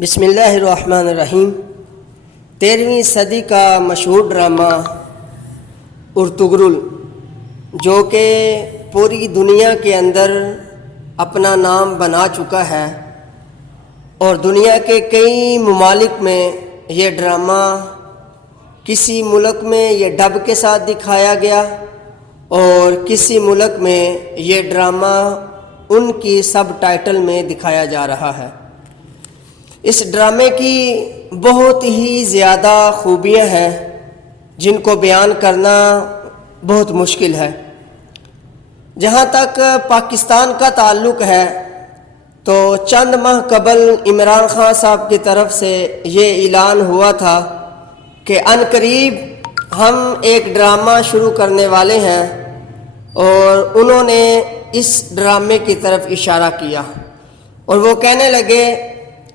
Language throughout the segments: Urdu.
بسم اللہ الرحمن الرحیم۔ 13ویں صدی کا مشہور ڈرامہ ارتغرل، جو کہ پوری دنیا کے اندر اپنا نام بنا چکا ہے اور دنیا کے کئی ممالک میں یہ ڈرامہ کسی ملک میں یہ ڈب کے ساتھ دکھایا گیا اور کسی ملک میں یہ ڈرامہ ان کی سب ٹائٹل میں دکھایا جا رہا ہے۔ اس ڈرامے کی بہت ہی زیادہ خوبیاں ہیں جن کو بیان کرنا بہت مشکل ہے۔ جہاں تک پاکستان کا تعلق ہے تو چند ماہ قبل عمران خان صاحب کی طرف سے یہ اعلان ہوا تھا کہ عنقریب ہم ایک ڈرامہ شروع کرنے والے ہیں، اور انہوں نے اس ڈرامے کی طرف اشارہ کیا اور وہ کہنے لگے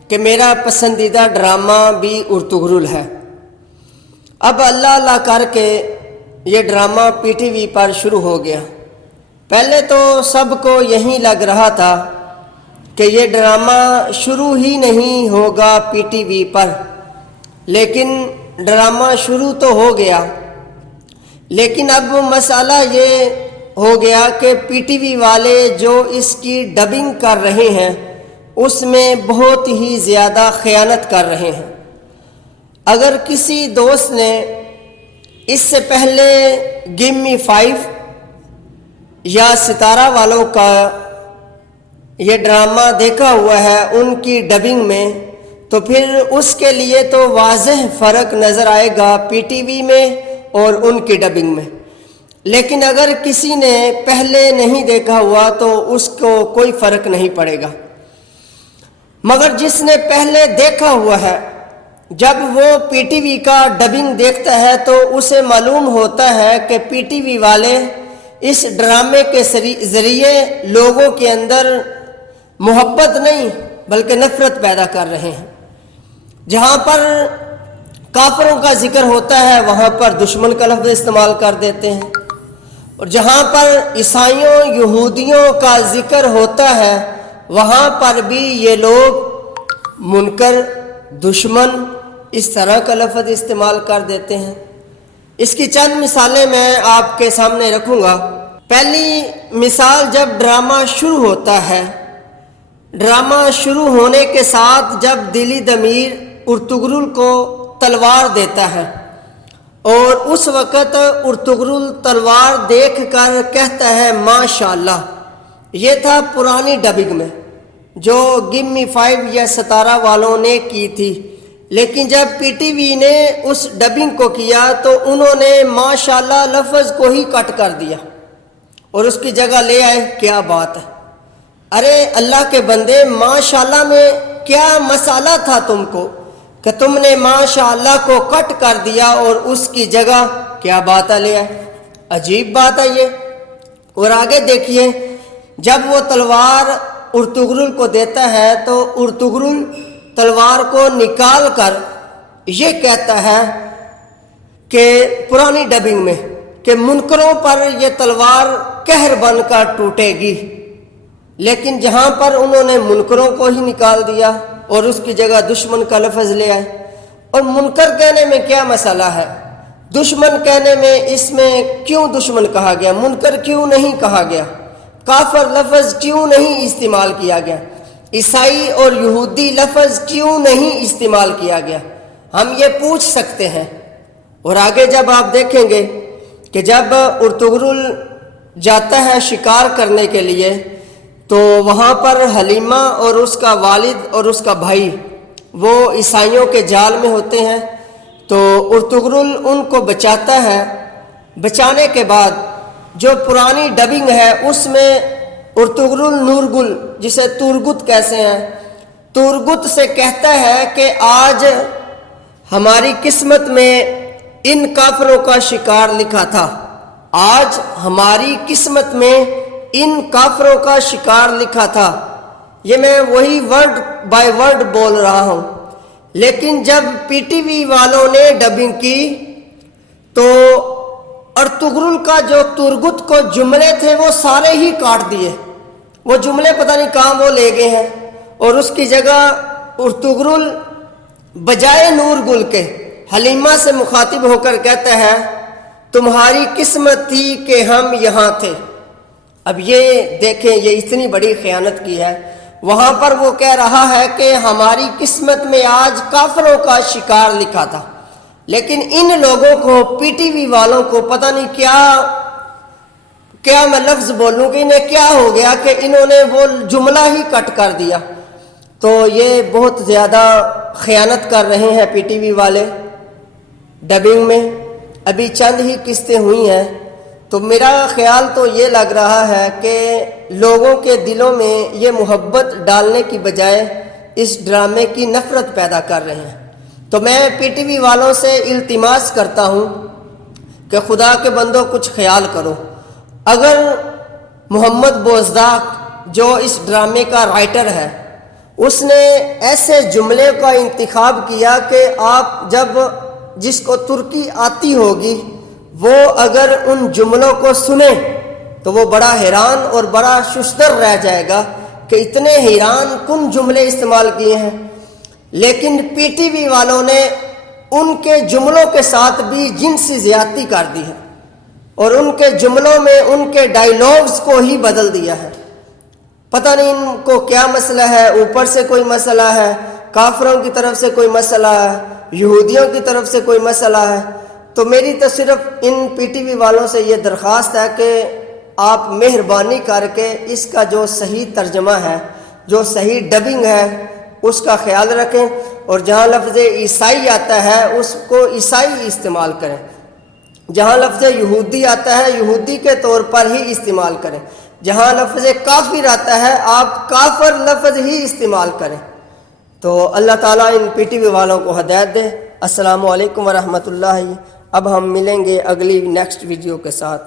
کہ میرا پسندیدہ ڈرامہ بھی ارتغرل ہے۔ اب اللہ اللہ کر کے یہ ڈرامہ پی ٹی وی پر شروع ہو گیا۔ پہلے تو سب کو یہی لگ رہا تھا کہ یہ ڈرامہ شروع ہی نہیں ہوگا پی ٹی وی پر، لیکن ڈرامہ شروع تو ہو گیا۔ لیکن اب مسئلہ یہ ہو گیا کہ پی ٹی وی والے جو اس کی ڈبنگ کر رہے ہیں اس میں بہت ہی زیادہ خیانت کر رہے ہیں۔ اگر کسی دوست نے اس سے پہلے گیم می 5 یا ستارہ والوں کا یہ ڈرامہ دیکھا ہوا ہے ان کی ڈبنگ میں، تو پھر اس کے لیے تو واضح فرق نظر آئے گا پی ٹی وی میں اور ان کی ڈبنگ میں۔ لیکن اگر کسی نے پہلے نہیں دیکھا ہوا تو اس کو کوئی فرق نہیں پڑے گا، مگر جس نے پہلے دیکھا ہوا ہے جب وہ پی ٹی وی کا ڈبنگ دیکھتا ہے تو اسے معلوم ہوتا ہے کہ پی ٹی وی والے اس ڈرامے کے ذریعے لوگوں کے اندر محبت نہیں بلکہ نفرت پیدا کر رہے ہیں۔ جہاں پر کافروں کا ذکر ہوتا ہے وہاں پر دشمن کا لفظ استعمال کر دیتے ہیں، اور جہاں پر عیسائیوں یہودیوں کا ذکر ہوتا ہے وہاں پر بھی یہ لوگ منکر دشمن اس طرح کا لفظ استعمال کر دیتے ہیں۔ اس کی چند مثالیں میں آپ کے سامنے رکھوں گا۔ پہلی مثال، جب ڈرامہ شروع ہوتا ہے، ڈرامہ شروع ہونے کے ساتھ جب دلی ضمیر ارتغرل کو تلوار دیتا ہے اور اس وقت ارتغرل تلوار دیکھ کر کہتا ہے ماشاءاللہ، یہ تھا پرانی ڈبنگ میں جو گیم می 5 یا ستارہ والوں نے کی تھی۔ لیکن جب پی ٹی وی نے اس ڈبنگ کو کیا تو انہوں نے ماشاءاللہ لفظ کو ہی کٹ کر دیا اور اس کی جگہ لے آئے کیا بات ہے۔ ارے اللہ کے بندے، ماشاءاللہ میں کیا مسئلہ تھا تم کو کہ تم نے ماشاءاللہ کو کٹ کر دیا اور اس کی جگہ کیا بات لے آئے؟ عجیب بات ہے یہ۔ اور آگے دیکھیے، جب وہ تلوار ارتغرل کو دیتا ہے تو ارتغرل تلوار کو نکال کر یہ کہتا ہے کہ پرانی ڈبنگ میں کہ منکروں پر یہ تلوار قہر بن کر ٹوٹے گی، لیکن جہاں پر انہوں نے منکروں کو ہی نکال دیا اور اس کی جگہ دشمن کا لفظ لے آئے۔ اور منکر کہنے میں کیا مسئلہ ہے؟ دشمن کہنے میں اس میں کیوں دشمن کہا گیا؟ منکر کیوں نہیں کہا گیا؟ کافر لفظ کیوں نہیں استعمال کیا گیا؟ عیسائی اور یہودی لفظ کیوں نہیں استعمال کیا گیا؟ ہم یہ پوچھ سکتے ہیں۔ اور آگے جب آپ دیکھیں گے کہ جب ارتغرل جاتا ہے شکار کرنے کے لیے تو وہاں پر حلیمہ اور اس کا والد اور اس کا بھائی وہ عیسائیوں کے جال میں ہوتے ہیں، تو ارتغرل ان کو بچاتا ہے۔ بچانے کے بعد جو پرانی ڈبنگ ہے اس میں ارتغرل نورگل، جسے تورگت کہتے ہیں، تورگت سے کہتا ہے کہ آج ہماری قسمت میں ان کافروں کا شکار لکھا تھا، آج ہماری قسمت میں ان کافروں کا شکار لکھا تھا۔ یہ میں وہی ورڈ بائی ورڈ بول رہا ہوں۔ لیکن جب پی ٹی وی والوں نے ڈبنگ کی تو ارتغرل کا جو تورگت کو جملے تھے وہ سارے ہی کاٹ دیے، وہ جملے پتہ نہیں کہاں وہ لے گئے ہیں، اور اس کی جگہ ارتغرل بجائے نور گل کے حلیمہ سے مخاطب ہو کر کہتا ہے تمہاری قسمت تھی کہ ہم یہاں تھے۔ اب یہ دیکھیں یہ اتنی بڑی خیانت کی ہے۔ وہاں پر وہ کہہ رہا ہے کہ ہماری قسمت میں آج کافروں کا شکار لکھا تھا، لیکن ان لوگوں کو پی ٹی وی والوں کو پتہ نہیں کیا میں لفظ بولوں کہ انہیں کیا ہو گیا کہ انہوں نے وہ جملہ ہی کٹ کر دیا۔ تو یہ بہت زیادہ خیانت کر رہے ہیں پی ٹی وی والے ڈبنگ میں۔ ابھی چند ہی قسطیں ہوئی ہیں، تو میرا خیال تو یہ لگ رہا ہے کہ لوگوں کے دلوں میں یہ محبت ڈالنے کی بجائے اس ڈرامے کی نفرت پیدا کر رہے ہیں۔ تو میں پی ٹی وی والوں سے التماس کرتا ہوں کہ خدا کے بندوں کچھ خیال کرو۔ اگر محمد بوزداق جو اس ڈرامے کا رائٹر ہے اس نے ایسے جملے کا انتخاب کیا کہ آپ جب جس کو ترکی آتی ہوگی وہ اگر ان جملوں کو سنے تو وہ بڑا حیران اور بڑا ششدر رہ جائے گا کہ اتنے حیران کن جملے استعمال کیے ہیں۔ لیکن پی ٹی وی والوں نے ان کے جملوں کے ساتھ بھی جنسی زیادتی کر دی ہے اور ان کے جملوں میں ان کے ڈائیلاگز کو ہی بدل دیا ہے۔ پتہ نہیں ان کو کیا مسئلہ ہے، اوپر سے کوئی مسئلہ ہے، کافروں کی طرف سے کوئی مسئلہ ہے، یہودیوں کی طرف سے کوئی مسئلہ ہے۔ تو میری تو صرف ان پی ٹی وی والوں سے یہ درخواست ہے کہ آپ مہربانی کر کے اس کا جو صحیح ترجمہ ہے، جو صحیح ڈبنگ ہے اس کا خیال رکھیں، اور جہاں لفظ عیسائی آتا ہے اس کو عیسائی استعمال کریں، جہاں لفظ یہودی آتا ہے یہودی کے طور پر ہی استعمال کریں، جہاں لفظ کافر آتا ہے آپ کافر لفظ ہی استعمال کریں۔ تو اللہ تعالیٰ ان پی ٹی وی والوں کو ہدایت دے۔ السلام علیکم ورحمۃ اللہ۔ اب ہم ملیں گے اگلی نیکسٹ ویڈیو کے ساتھ۔